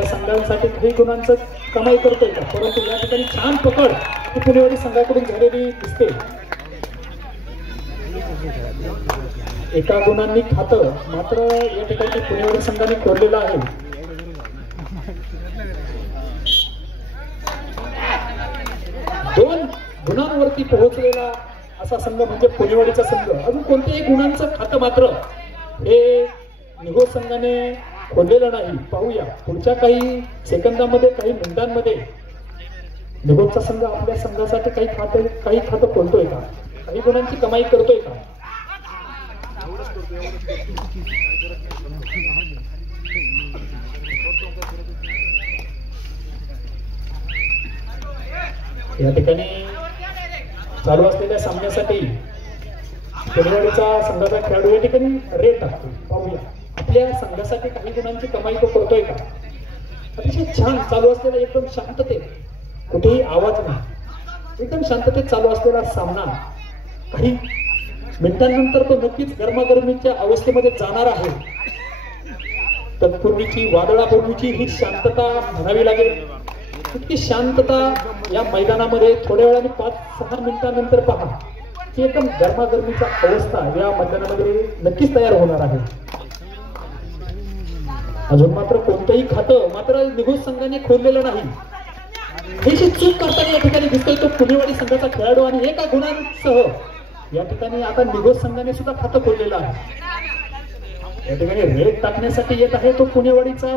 आपल्या संघांसाठी काही गुणांचं कमाई करतोय का, परंतु या ठिकाणी छान पकड ही पुणेवाडी संघाकडून झालेली दिसते. एका गुणांनी खातं मात्र या ठिकाणी पुणेवाडी संघाने कोरलेलं आहे. दोन गुणांवरती पोहोचलेला असा संघ म्हणजे पुणेवाडीचा संघ. अजून कोणत्याही गुणांचं खातं मात्र हे निघोज संघाने खोललेलं नाही. पाहूया पुढच्या काही सेकंदामध्ये, काही मिनिटांमध्ये निघोजचा संघ आपल्या संघासाठी काही खातं खोलतोय का, काही गुणांची कमाई करतोय का. या ठिकाणी चालू असलेल्या सामन्यासाठी पुणेवाडीचा संघाचा खेळाडू या ठिकाणी रेड टाकतो. पाहूया आपल्या संघासाठी काही गुणांची कमाई तो करतोय का. अतिशय छान चालू असलेला, एकदम शांततेत, कुठेही आवाज नाही, एकदम शांततेत चालू असलेला सामना काही मिनिटांनंतर तो नक्कीच गरमागरमीच्या अवस्थेमध्ये जाणार आहे. तत्पूर्वीची वादळापूर्वीची ही शांतता म्हणावी लागेल. इतकी शांतता या मैदानामध्ये थोड्या वेळाने 5-6 मिनिटांनंतर पहा की एकदम गरमागरमीचा अवस्था या मैदानामध्ये नक्कीच तयार होणार आहे. अजून मात्र कोणतंही खातं मात्र निघोज संघाने खोललेलं नाही. ही जी चूक करताना या ठिकाणी दिसतोय तो पुणेवाडी संघाचा खेळाडू आणि एका गुणांसह या ठिकाणी आता निघोज संघाने सुद्धा खातं खोललेलं आहे. या ठिकाणी रेड टाकण्यासाठी येत आहे तो पुणेवाडीचा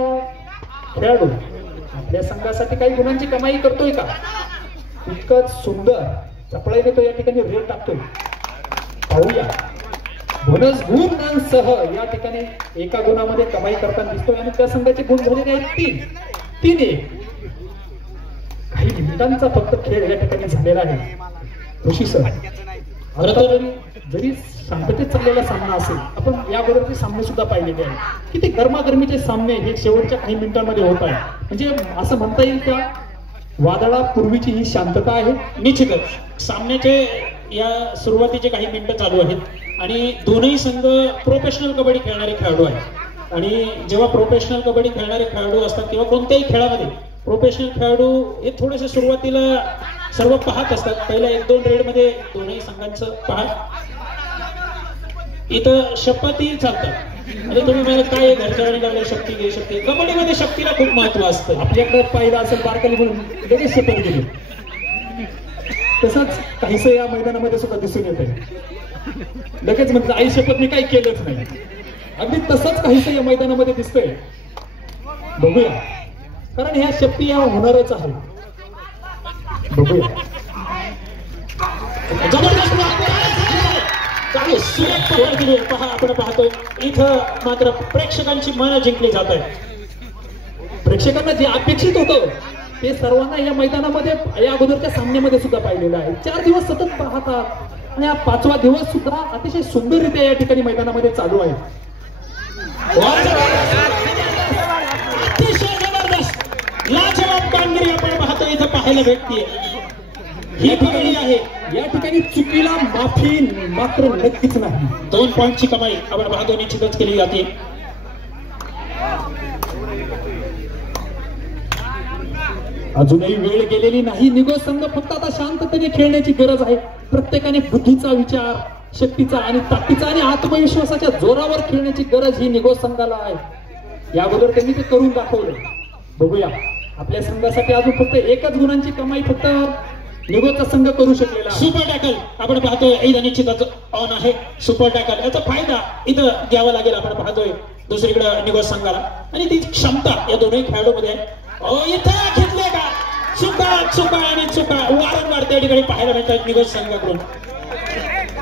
खेळाडू. आपल्या संघासाठी काही गुणांची कमाई करतोय का. इतकंच सुंदर चपळाईने तो या ठिकाणी रेड टाकतोय. पाहूया बोनस गुणांसह या ठिकाणी एका गुणामध्ये कमाई करताना दिसतोय आणि त्या संघाचे गुण झालेले आहेत 3-1. काही मिनिटांचा फक्त खेळ या ठिकाणी झालेला आहे. ऋषी सर, जरी शांततेत चाललेला सामना असेल, आपण या बरोबरचे सामने सुद्धा पाहिलेले आहेत. किती गरमागरमीचे सामने हे शेवटच्या काही मिनिटांमध्ये होत आहे. म्हणजे असं म्हणता येईल का वादळापूर्वीची ही शांतता आहे. निश्चितच सामन्याचे या सुरुवातीचे काही मिनिटं चालू आहेत आणि दोनही संघ प्रोफेशनल कबड्डी खेळणारे खेळाडू आहेत. आणि जेव्हा प्रोफेशनल कबड्डी खेळणारे खेळाडू असतात तेव्हा कोणत्याही खेळामध्ये प्रोफेशनल खेळाडू हे थोडेसे सुरुवातीला सर्व पाहत असतात. पहिल्या 1-2 रेडमध्ये दोन्ही संघांचं पाहत. इथं शपथही चालतात. म्हणजे तुम्ही मला काय घरच्या वेळी लागल्या शक्ती घे शक्ती. कबड्डीमध्ये शक्तीला खूप महत्व असतं. आपल्याकडे पाहिलं असेल बारकाली म्हणून लगेच शपथ गेली. तसंच काहीसं या मैदानामध्ये सुद्धा दिसून येत आहे. लगेच म्हणजे आई शपथ मी काही केलंच नाही. अगदी तसंच काहीसं या मैदानामध्ये दिसतंय. बघूया कारण ह्या शक्ती या होणारच आहे. बघूया पहा आपण पाहतोय इथं मात्र प्रेक्षकांची मन जिंकली जात आहे. प्रेक्षकांना जे अपेक्षित होतं ते सर्वांना या मैदानामध्ये या अगोदरच्या सामन्यामध्ये सुद्धा पाहिलेलं आहे. 4 दिवस सतत पाहतात आणि हा 5वा दिवस सुद्धा अतिशय सुंदररित्या या ठिकाणी मैदानामध्ये चालू आहे. अतिशय जबरदस्त लाजवाब कामगिरी आपण पाहतो इथं पाहायला भेटते. ही ठिकाणी आहे. या ठिकाणी चुकीला माफी मात्र नक्कीच नाही. 2 पॉइंटची कमाई आपण पाहतो निश्चितच केली जाते. अजूनही वेळ गेलेली नाही. निघोज संघ फक्त आता शांततेने खेळण्याची गरज आहे. प्रत्येकाने बुद्धीचा विचार, शक्तीचा आणि ताकदीचा आणि आत्मविश्वासाच्या जोरावर खेळण्याची गरज ही निघोज संघाला आहे. या अगोदर त्यांनी ते करून दाखवलं. बघूया आपल्या संघासाठी अजून फक्त एकच गुणांची कमाई फक्त निघोजचा संघ करू शकलेला. सुपर टॅकल आपण पाहतोय इथं निश्चितच ऑन आहे. सुपर टॅकल याचा फायदा इथं घ्यावा लागेल. आपण पाहतोय दुसरीकडे निघोज संघाला आणि ती क्षमता या दोन्ही खेळाडूमध्ये इथं घेतले का चुका आणि चुका वारंवार त्या ठिकाणी पाहायला मिळतात निघोज संघाकडून.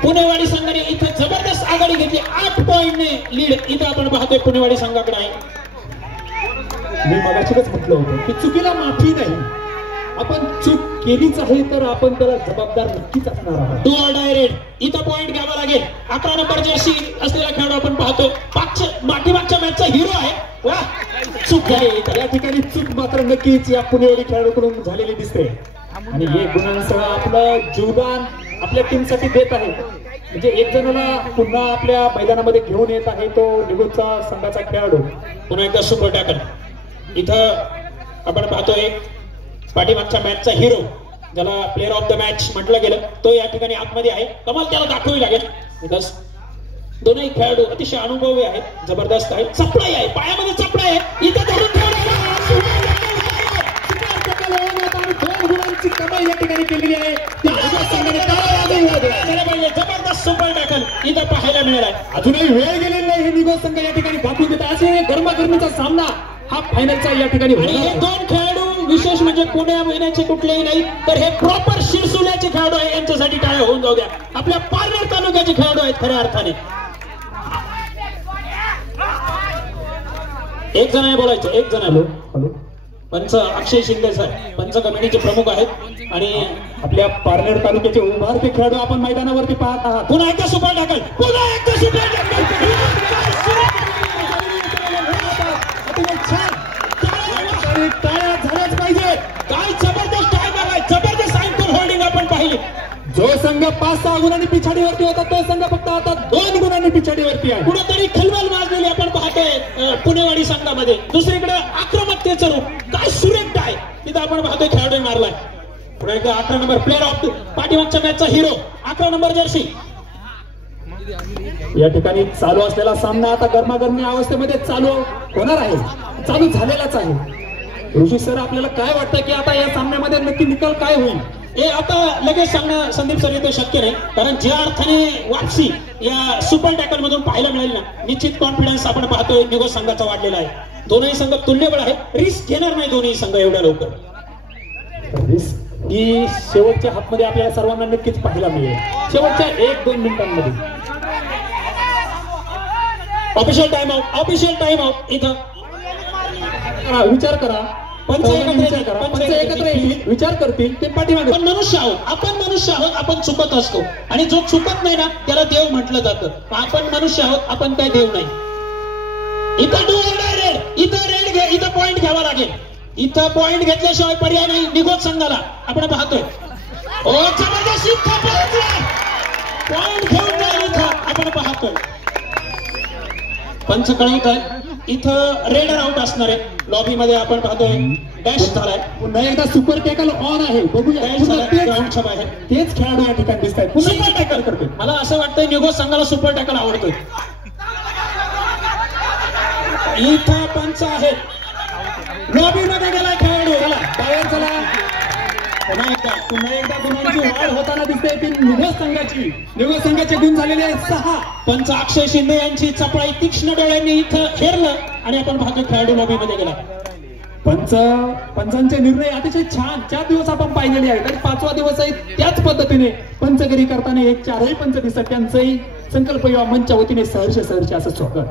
पुणेवाडी संघाने इथं जबरदस्त आघाडी घेतली. 8 पॉइंटने लीड इथं आपण पाहतोय पुणेवाडी संघाकडे आहे. मी मगाशीच म्हटलं होतं की चुकीला माफी नाही. आपण चूक केलीच आहे तर आपण त्याला जबाबदार नक्कीच असणार आहोत. डू ऑर डाय रेड इथं पॉइंट घ्यावा लागेल. 11 नंबर जर्सी असलेला खेळाडू आपण पाहतो. पाठीमागच्या मॅचचा हिरो आहे. वा चूक झाली. या ठिकाणी चूक मात्र नक्कीच या पुणेवाडी खेळाडूकडून झालेली दिसते आणि एक गुणांसह आपलं जीवदान आपल्या टीमसाठी देत आहे. म्हणजे एक जणाला पुन्हा आपल्या मैदानामध्ये घेऊन येत आहे तो निघोजचा संघाचा खेळाडू. पुन्हा एकदा सुपर टॅकल इथं आपण पाहतोय पाठीमागच्या मॅचचा हिरो, ज्याला प्लेअर ऑफ द मॅच म्हटलं गेलं, तो या ठिकाणी आतमध्ये आहे. कमाल त्याला दाखवावी लागेल. बिकॉज दोन्ही खेळाडू अतिशय अनुभवी आहेत, जबरदस्त आहे. चपळाई आहे, पायामध्ये चपळाई आहे. इथं धरून दोन गुणांची कमाई या ठिकाणी केलेली आहे. जबरदस्त सुपर टॅकल इथं पाहायला मिळालाय. अजूनही वेळ गेलेली नाही. हे निघोज संघ या ठिकाणी दाखवून देत आहे. असे गरमागरमीचा सामना हा फायनलचा या ठिकाणी. हे दोन खेळाडू विशेष म्हणजे पुण्या महिन्याचे कुठलेही नाही, तर हे प्रॉपर शिरसुल्याचे खेळाडू आहे. यांच्यासाठी टाळ्या होऊन जाऊ द्या. आपल्या पारनेर तालुक्याचे खेळाडू आहेत खऱ्या अर्थाने. एक जण आहे बोलायचं, एक जण आलो. हॅलो, पंच अक्षय शिंदे सर, पंच कमिटीचे प्रमुख आहेत आणि आपल्या पारनेर तालुक्याचे उभारते खेळाडू आपण मैदानावरती पाहत आहात. पुन्हा एकदा सुपर टॅकल, पुन्हा एकदा सुपर टॅकल. टाळ्या झाल्याच पाहिजे. काय जबरदस्त टाळ्या आहे, जबरदस्त अँकर होल्डिंग आपण पाहिली. जो संघ 5-6 गुणांनी पिछाडीवरती होता, तो संघ फक्त आता 2 गुणांनी पिछाडीवरती आहे. कुठेतरी खलबल माजलेली आपण पाहतोय पुणेवाडी संघामध्ये. दुसरीकडे आक्रमकतेचं रूप, काय सुरेख आहे तिथं आपण पाहतोय. खेळाडू मारलाय. पुढे एकदा 11 नंबर प्लेअर ऑफ पाठीमागच्या मॅचचा हिरो, 11 नंबर जर्सी. या ठिकाणी चालू असलेला सामना आता गरमागरमी अवस्थेमध्ये चालू होणार आहे, चालू झालेलाच आहे. ऋषी सर, आपल्याला काय वाटतं की आता या सामन्यामध्ये नक्की निकाल काय होईल? हे आता लगेच सांगणं संदीप सर येथे शक्य नाही, कारण ज्या अर्थाने वापसी या सुपर टॅकल मधून पाहायला मिळेल ना, निश्चित कॉन्फिडन्स आपण पाहतोय निघोज संघाचा वाढलेला आहे. दोनही संघ तुल्यबळ आहे, रिस्क घेणार नाही दोन्ही संघ एवढ्या लवकर. रिस्क ही शेवटच्या हातमध्ये आपल्याला सर्वांना नक्कीच पाहायला मिळेल, शेवटच्या 1-2 मिनिटांमध्ये. Official time out, official time out. इथं विचार करा, पंच एकत्र येईल, विचार करतील, ते पाठीमागे. आपण मनुष्य आहोत, आपण मनुष्य आहोत, आपण चुकत असतो आणि जो चुकत नाही ना त्याला देव म्हटलं जातं. आपण मनुष्य आहोत, आपण काय देव नाही. इथं रेड, इथं रेड घे, इथं पॉइंट घ्यावा लागेल. इथं पॉइंट घेतल्याशिवाय पर्याय नाही निघोज संघाला. आपण पाहतोय ओ जबरदस्त पॉइंट घेऊन जाईल इथं आपण पाहतोय. पंच कळवत आहे इथं रेडर आउट असणार आहे. लॉबी मध्ये आपण पाहतोय डॅश झालाय. पुन्हा एकदा सुपर टॅकल ऑन आहे, बघूया. ग्राउंडच्या बाहेर तेच खेळाडू या ठिकाणी दिसत आहेत. पुन्हा सुपर टॅकल करतोय. मला असं वाटतंय निघोज संघाला सुपर टॅकल आवडतोय. इथं पंच आहे, लॉबी मध्ये गेलाय खेळाडू. चला बाहेर चला. पुन्हा एकदा गुणांची वाढ होताना दिसते ती निघोज संघाची. निघोज संघाचे गुण झालेले आहेत 6. पंच अक्षय शिंदे यांची चपळाई तीक्ष्ण डोळ्यांनी इथं हेरलं आणि आपण पाहतो खेळाडू लॉबी मध्ये गेला. पंचांचे निर्णय अतिशय छान 4 दिवस आपण पाहिलेले आहेत आणि 5वा दिवस आहे त्याच पद्धतीने पंचगिरी करताना हे 4ही पंच दिसत. त्यांचंही संकल्प युवा मंचच्या वतीने सहर्ष असं स्वागत.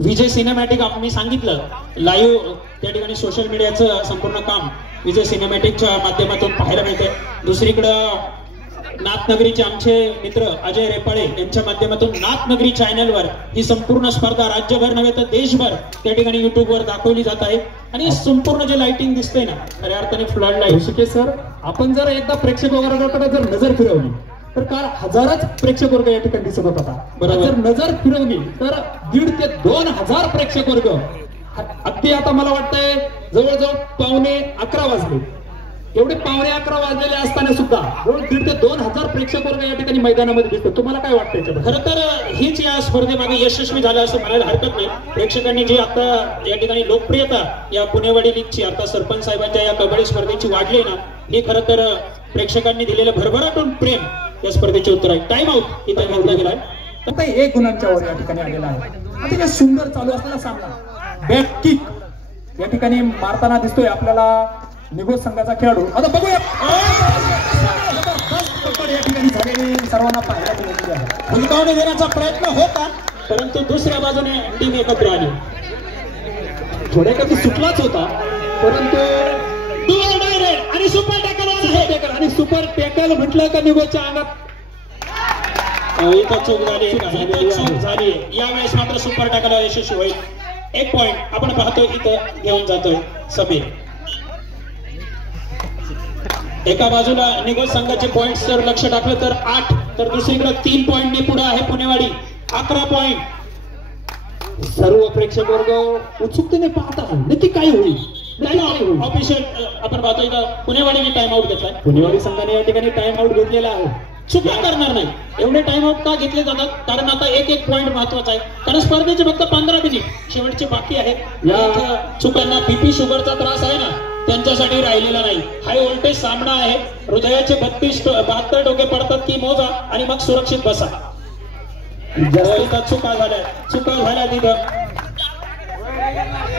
विजय सिनेमॅटिक मी सांगितलं लाईव्ह त्या ठिकाणी सोशल मीडियाचं संपूर्ण काम विजय सिनेमॅटिकच्या माध्यमातून पाहायला मिळते. दुसरीकडं नाथनगरीचे आमचे मित्र अजय रेपाळे यांच्या माध्यमातून नाथनगरी चॅनलवर ही संपूर्ण स्पर्धा राज्यभर नव्हे तर देशभर त्या ठिकाणी युट्यूबवर दाखवली जात आहे. आणि संपूर्ण जे लाइटिंग दिसते ना खऱ्या अर्थाने फ्लड लाईट. ऋषिकेश सर, आपण जर एकदा प्रेक्षक वर्गाकडे जर नजर फिरवली तर काल हजारच प्रेक्षक वर्ग या ठिकाणी दिसत होता. जर नजर फिरवली तर 1,500 ते 2,000 प्रेक्षक वर्ग. अगदी आता मला वाटतंय जवळजवळ 11:15 वाजले. एवढे 11:15 वाजलेले असताना सुद्धा 1,500 ते 2,000 प्रेक्षक वर्ग या ठिकाणी मैदानामध्ये दिसतो. तुम्हाला काय वाटतंय? खरं तर हीच या स्पर्धेमागे यशस्वी झालं असं म्हणायला हरकत नाही. प्रेक्षकांनी जी आता या ठिकाणी लोकप्रियता या पुणेवाडी लीगची आता सरपंच साहेबांच्या या कबड्डी स्पर्धेची वाढली ना, ही खरं तर प्रेक्षकांनी दिलेलं भरभराटून प्रेम या स्पर्धेचे उत्तर आहे. टाइम आउट इथं घेतला गेलाय. आता 1 गुणांच्या वर या ठिकाणी आलेला आहे. अतिशय सुंदर चालू असलेला सामना. बॅक किक या ठिकाणी मारताना दिसतोय आपल्याला निघोज संघाचा खेळाडू. आता बघूया या ठिकाणी झालेली सर्वांना पाहायला मिळालेली आहे. हुलकावणी देण्याचा प्रयत्न होता परंतु दुसऱ्या बाजूने टीम एकत्र आली. थोड्या कधी सुटलाच होता परंतु आणि सुपर टॅकल आणि सुपर टॅकल म्हटलं का निघोजच्या अंगात इथं चूक झाली. यावेळेस मात्र सुपर टॅकल यशस्वी होईल. 1 पॉइंट आपण पाहतोय इथं घेऊन जातोय समीर. एका बाजूला निघोज संघाचे पॉइंट्स जर लक्ष टाकलं तर 8, तर दुसरीकडे 3 पॉइंटने पुढे आहे पुणेवाडी 11 पॉइंट. सर्व प्रेक्षक वर्ग उत्सुकतेने पाहत आहे नक्की काय होईल. ऑफिशियल आपण पाहतो इथं पुणेवाडीने टाइम आउट घेतलाय. पुणेवाडी संघाने या ठिकाणी टाइम आउट घेतलेला आहे. चुका करणार नाही. एवढे टाइम आउट का घेतले जातात कारण आता एक पॉईंट महत्वाचा आहे. कारण स्पर्धेचे फक्त 15 मिनिट शेवटचे बाकी आहेत. या चुकांना बीपी शुगरचा त्रास आहे ना त्यांच्यासाठी राहिलेला नाही. हाय व्होल्टेज सामना आहे. हृदयाचे 72 टोके पडतात की मोजा आणि मग सुरक्षित बसा. चुका झाल्या तिथं.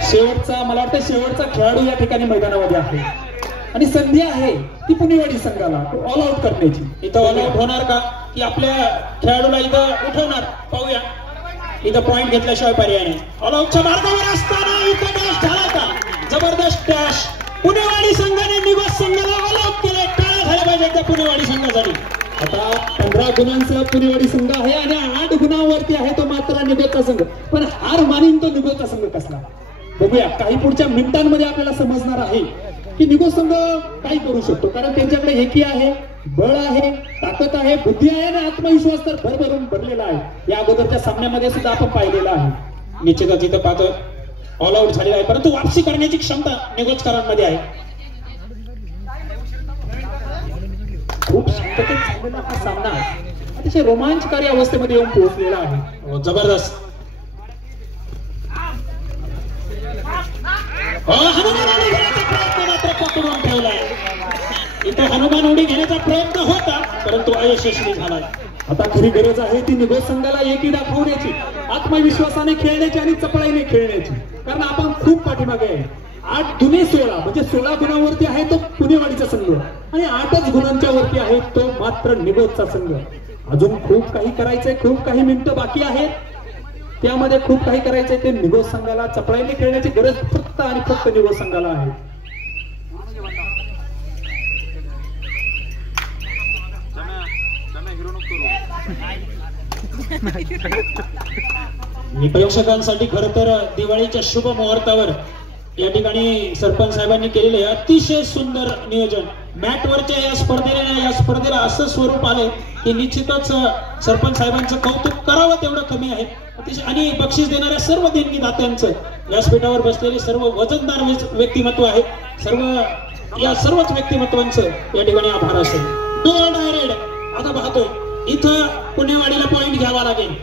शेवटचा मला वाटतं शेवटचा खेळाडू या ठिकाणी मैदानामध्ये आहे आणि संधी आहे ती पुणेवाडी संघाला ऑल आउट करण्याची. इथं ऑल आउट होणार का की आपल्या खेळाडूला इथं उठवणार पाहूया. इथं पॉईंट घेतल्याशिवाय पर्याय नाही. ऑल आउटच्या मार्गावर असताना इथं डॅश झाला का जबरदस्त डॅश. पुणेवाडी संघाने निघोज संघाला ऑल आउट केले. टाळ्या झाल्या पाहिजे त्या पुणेवाडी संघासाठी. आता 15 गुणांचा पुणेवाडी संघ आहे आणि 8 गुणांवरती आहे तो मात्र निघोजचा संघ. पण हार मानीन तो निघोजचा संघ कसला बघूया. काही पुढच्या मिनिटांमध्ये आपल्याला समजणार आहे की निघोज संघ काय करू शकतो. कारण त्यांच्याकडे एकी आहे, बळ आहे, ताकद आहे, बुद्धी आहे आणि आत्मविश्वास तर भरभरून भरलेला आहे. या अगोदरच्या सामन्यामध्ये सुद्धा आपण पाहिलेला आहे. निश्चितच इथं पाहतो ऑल आउट झालेला आहे परंतु वापसी करण्याची क्षमता निघोजकरांमध्ये आहे. खूप शांततेत चाललेला हा सामना अतिशय रोमांचकारी अवस्थेमध्ये येऊन पोहोचलेला आहे. जबरदस्त. मात्र पकडून ठेवलाय. इथे हनुमान उडी घेण्याचा प्रयत्न होता परंतु अयशस्वी झाला. आता खरी गरज आहे ती निघोज संघाला एकी दाखवण्याची, आत्मविश्वासाने खेळण्याची आणि चपळाईने खेळण्याची. कारण आपण खूप पाठीमागे आहे. 8 दुने 16 म्हणजे 16 गुणांवरती आहे तो पुणेवाडीचा संघ आणि 8च गुणांच्या वरती आहे तो मात्र निघोजचा संघ. अजून खूप काही करायचंय. खूप काही मिनिटं बाकी आहेत. त्यामध्ये खूप काही करायचंय. ते निघोज संघाला चपळाईने खेळण्याची गरज फक्त आणि फक्त निघोज संघाला आहे. प्रेक्षकांसाठी खर तर दिवाळीच्या शुभ मुहूर्तावर या ठिकाणी सरपंच साहेबांनी केलेले अतिशय सुंदर नियोजन. मॅटवरच्या या स्पर्धेला असं स्वरूप आले की निश्चितच सरपंच साहेबांचं कौतुक करावं तेवढं कमी आहे. आणि बक्षीस देणाऱ्या सर्व देणगी दात्यांचं व्यासपीठावर बसलेले सर्व वजनदार व्यक्तिमत्व आहे. या सर्वच व्यक्तिमत्वांचं या ठिकाणी आभार असेल. आता पाहतोय इथं पुणेवाडीला पॉईंट घ्यावा लागेल.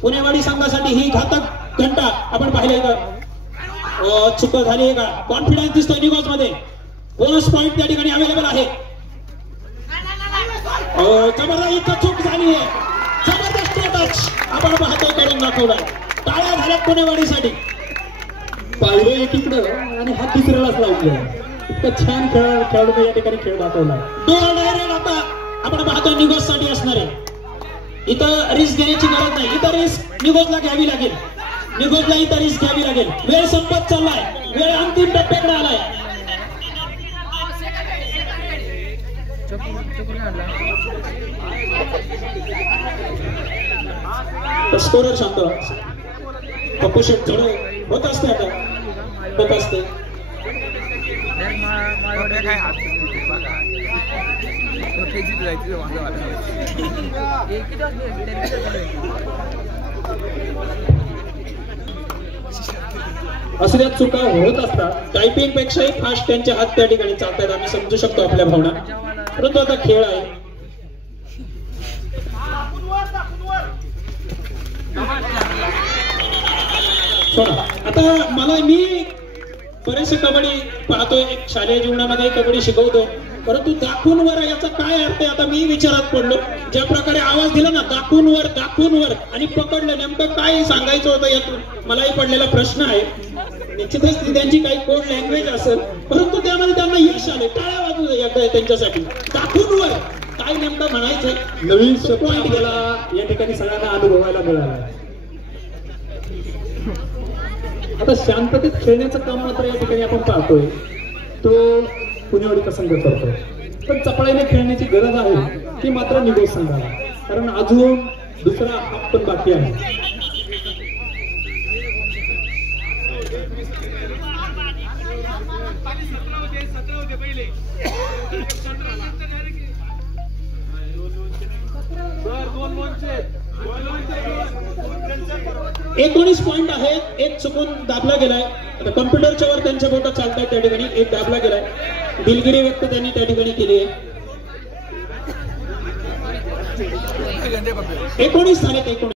पुणेवाडी संघासाठी ही घातक घंटा आपण पाहिले का. चुक झाली आहे का. कॉन्फिडन्स दिसतोय निघोज मध्ये. बोनस पॉईंट त्या ठिकाणी अवेलेबल आहे. जबरदस्त इथं चूक झाली आहे. जबरदस्त टच आपण पाहतोय करून दाखवला. टाळ्या झाल्यात पुणेवाडीसाठी. पाहिलं एकीकडं आणि हा तिसऱ्यालाच लावून इतकं छान खेळाडू या ठिकाणी खेळ दाखवला. आता आपण पाहतोय निघोज साठी असणार आहे. इथं रिस्क घेण्याची गरज नाही. इथं रिस्क निघोजला घ्यावी लागेल. निघोजला इथं रिस्क घ्यावी लागेल. वेळ संपत चाललाय. वेळ अंतिम टप्प्याकडे आलाय. स्कोरर शांत. पप्पू शेट थोडं होत असते. आता होत असते. असल्या चुका होत असतात. टायपिंग पेक्षाही फास्ट त्यांचे हात त्या ठिकाणी चालतात. आम्ही समजू शकतो आपल्या भावना. परंतु आता खेळ आहे. आता मी बरेचसे कबड्डी पाहतोय. शालेय जीवनामध्ये कबड्डी शिकवतो परंतु दाखवून वर याचा काय अर्थ आहे आता मी विचारात पडलो. ज्या प्रकारे आवाज दिला ना दाखवून वर आणि पकडलं नेमकं काय सांगायचं होतं यातून मलाही पडलेला प्रश्न आहे. निश्चितच ती त्यांची काही कोड लँग्वेज असेल परंतु त्यामध्ये त्यांना यश आले. टाळ्या वाजू एकदा त्यांच्यासाठी. दाखवून वर काय नेमकं म्हणायचं नवीन पॉईंट गेला या ठिकाणी सगळ्यांना अनुभवायला मिळाला. आता शांततेत खेळण्याचं काम मात्र या ठिकाणी आपण पाहतोय तो पुणेवाडीचा संघ करतोय. पण चपळाईने खेळण्याची गरज आहे ती मात्र निघोज संघाला. कारण अजून दुसरा हाफ पण बाकी आहे. 19 पॉइंट आहेत. एक चुकून दाबला गेलाय. आता कम्प्युटरच्या वर त्यांच्या बोटात चालतात त्या ठिकाणी. एक दाबला गेलाय. दिलगिरी व्यक्त त्यांनी त्या ठिकाणी केली आहे. 19 झालेत. 19